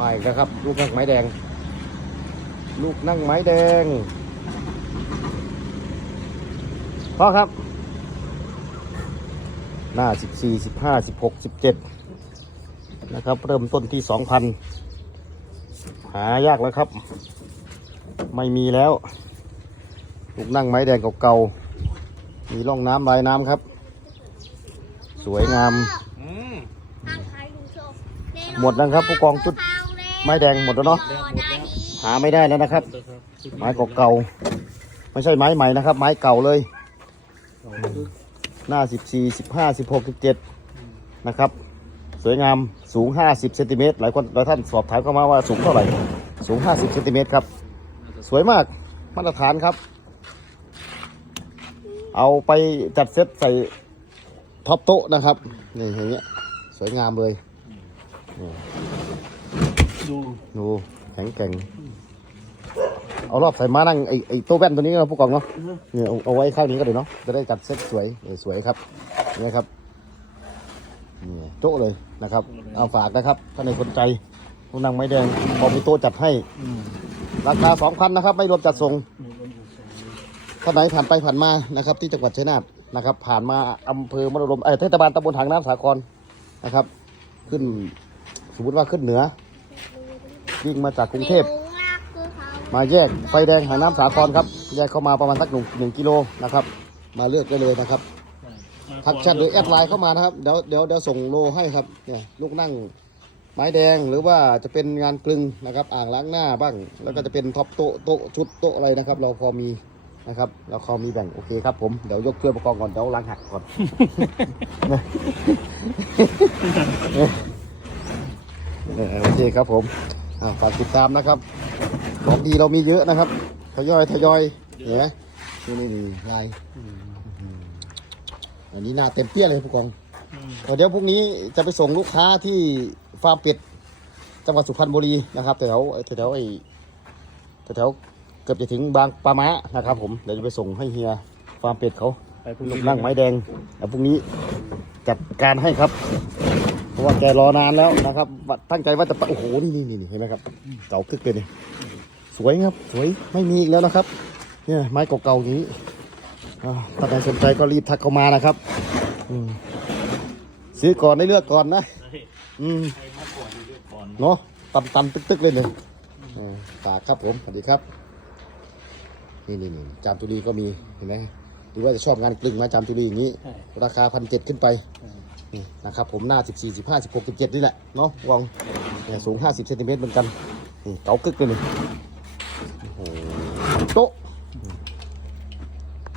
มาอีกแล้วครับ ลูกนั่งไม้แดง ลูกนั่งไม้แดงพ่อครับ หน้าสิบสี่สิบห้าสิบหกสิบเจ็ดนะครับ เริ่มต้นที่สองพันหายากแล้วครับ ไม่มีแล้ว ลูกนั่งไม้แดงเก่าๆมีร่องน้ำลายน้ำครับ สวยงามอืมหมดแล้วครับผู้กองชุด ไม้แดงหมดแล้วเนาะแล้วหมดแล้วหาไม่ได้แล้วนะครับเดี๋ยวครับ ไม้เก่าๆไม่ใช่ไม้ใหม่นะครับ ไม้เก่าเลยเอาคือหน้า14 15 16 17นะครับ สวยงามสูง50เซนติเมตรหลายคนหลายท่านสอบถามเข้ามาว่าสูงเท่าไหร่ สูง50เซนติเมตรครับ สวยมากมาตรฐานครับ เอาไปจัดเซตใส่ท็อปโต๊ะนะครับ นี่อย่างเงี้ยสวยงามเลย ดูดูแข็งแกร่งเอารอบใส่มานั่งไอไอโต๊ะแว่นตัวนี้ก็ผู้กองเนาะเนี่ยเอาเอาไว้ข้างนี้ก็ได้เนาะจะได้จัดเซตสวยนี่สวยครับนี่ครับนี่โต๊ะเลยนะครับ เอาฝากนะครับถ้าในสนใจต้องนั่งไม้แดงพอมีโต๊ะจัดให้อืมราคาสองพันนะครับ ไม่รวมจัดส่งมีรถอยู่สองเลยท่านไหนผ่านไปผ่านมานะครับ ที่จังหวัดชัยนาทนะครับ ผ่านมาอำเภอมรดมเออเทศบาลตำบลหางน้ำสาครนะครับ ขึ้นสมมติว่าขึ้นเหนือ วิ่งมาจากกรุงเทพ มาแยกไฟแดงหางน้ำสาครครับ แยกเข้ามาประมาณสักหนึ่งหนึ่งกิโลนะครับ มาเลือกได้เลยนะครับ ทักแชทหรือแอดไลน์เข้ามานะครับ เดี๋ยวเดี๋ยวเดี๋ยวส่งโลให้ครับ เนี่ยลูกนั่งไม้แดงหรือว่าจะเป็นงานกลึงนะครับ อ่างล้างหน้าบ้าง แล้วก็จะเป็นท็อปโต๊ะโต๊ะชุดโต๊ะอะไรนะครับ เราพอมีนะครับเราพอมีแบ่งโอเคครับผมเดี๋ยวยกเครื่องประกอบก่อนเดี๋ยวล้างหักก่อนเออโอเคครับผม อ่าฝากติดตามนะครับ ของดีเรามีเยอะนะครับทยอยทยอยเห็นไหมนี่นี่นี่ลายอันนี้หน้าเต็มเปี้ยเลยผู้กองอืมเดี๋ยวพรุ่งนี้จะไปส่งลูกค้าที่ฟาร์มเป็ดจังหวัดสุพรรณบุรีนะครับแถวแถวแถวไอ้แถวเกือบจะถึงบางปะมะนะครับ ผมเดี๋ยวจะไปส่งให้เฮียฟาร์มเป็ดเขาไปพรุ่งลูนี้กนั่งไม้แดงแล้วพรุ่งนี้จัดการให้ครับเพ ราะว่าแกรอนานแล้วนะครับว่าตั้งใจว่าจะไปโอ้โหนี่นี่นี่เห็นไหมครับเก่าคึกเลยนี่สวยครับสวยไม่มีอีกแล้วนะครับ เนี่ยไม้เก่าๆอย่างนี้อ่าถ้าใครสนใจก็รีบทักเข้ามานะครับอืมซื้อก่อนได้เลือกก่อนนะเฮ้ยอืมใครมาก่อนดีด้วยก่อนเนาะตันตันตึกตึกๆเลยเนี่ยอืมฝากครับผมสวัสดีครับ นี่นี่นี่จามตุรีก็มีเห็นไหมหรือว่าจะชอบงานกลึงนะจามตุรีอย่างนี้ใช่ราคาพันเจ็ดขึ้นไปใช่ นี่นะครับผมหน้า 14 15 16 17 นี่แหละเนาะวองเนี่ยสูง 50เซนติเมตรเหมือนกันนี่เก๋ากึกเลยนี่โอ้โหโต๊ะ